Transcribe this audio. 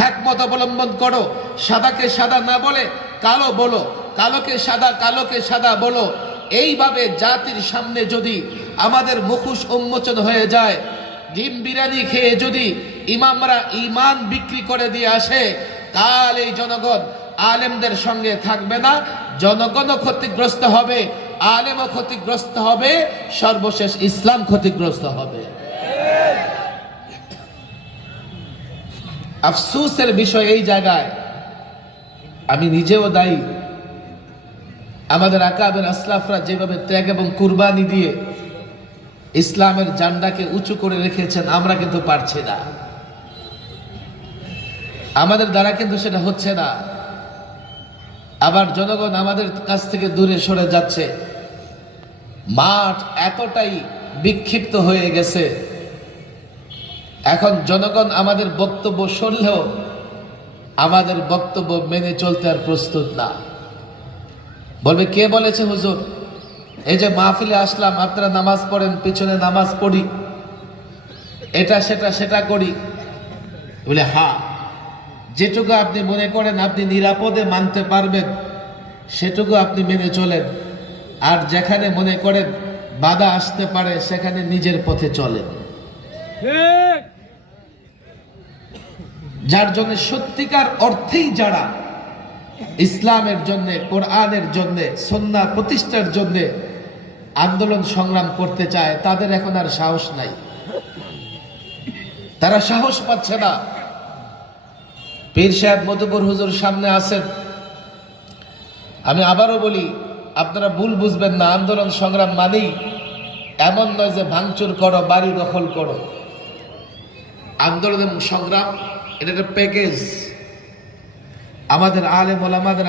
Hack মত অবলম্বন করো, সাদাকে সাদা না বলে কালো বলো, কালোকে সাদা, কালোকে সাদা বলো। এইভাবে জাতির সামনে যদি আমাদের মুখোশ উন্মোচন হয়ে যায়, ডিম বিরিয়ানি খেয়ে যদি ইমামরা ঈমান বিক্রি করে দিয়ে আসে, কাল এই জনগণ আলেমদের সঙ্গে থাকবে না, জনগণও ক্ষতিগ্রস্ত হবে, আলেমও ক্ষতিগ্রস্ত হবে, সর্বশেষ ইসলাম ক্ষতিগ্রস্ত হবে। আফসোসের বিষয় এই জায়গায় আমি নিজেও দায়ী। আমাদের আকাবের আসলাফরা যেভাবে ত্যাগ এবং কুরবানি দিয়ে ইসলামের জান্ডাকে উঁচু করে রেখেছেন, আমরা কিন্তু পারছি না, আমাদের দ্বারা কিন্তু সেটা হচ্ছে না। আবার জনগণ আমাদের কাছ থেকে দূরে সরে যাচ্ছে, মাঠ এতটাই বিক্ষিপ্ত হয়ে গেছে, এখন জনগণ আমাদের বক্তব্য শুনলেও আমাদের বক্তব্য মেনে চলতে আর প্রস্তুত না। বলবে কে বলেছে হুজুর, এই যে মাহফিলে আসলাম, আপনারা নামাজ পড়েন, পিছনে নামাজ পড়ি, এটা সেটা করি। বলে হ্যাঁ, যেটুকু আপনি মনে করেন আপনি নিরাপদে মানতে পারবেন সেটুকু আপনি মেনে চলেন, আর যেখানে মনে করেন বাধা আসতে পারে সেখানে নিজের পথে চলেন। যার জন্য সত্যিকার অর্থেই যারা ইসলামের জন্য, কোরআনের জন্য, সুন্নাহ প্রতিষ্ঠার জন্য আন্দোলন সংগ্রাম করতে চায়, তাদের এখন আর সাহস নাই, তারা সাহস পাচ্ছে না। পীর সাহেব মধুপুর হুজুর সামনে আছেন, আমি আবারও বলি, আপনারা ভুল বুঝবেন না, আন্দোলন সংগ্রাম মানেই এমন নয় যে ভাঙচুর করো, বাড়ি দখল করো। আন্দোলন এবং সংগ্রাম এটা একটা প্যাকেজ। আমাদের আলেম ওলামাদের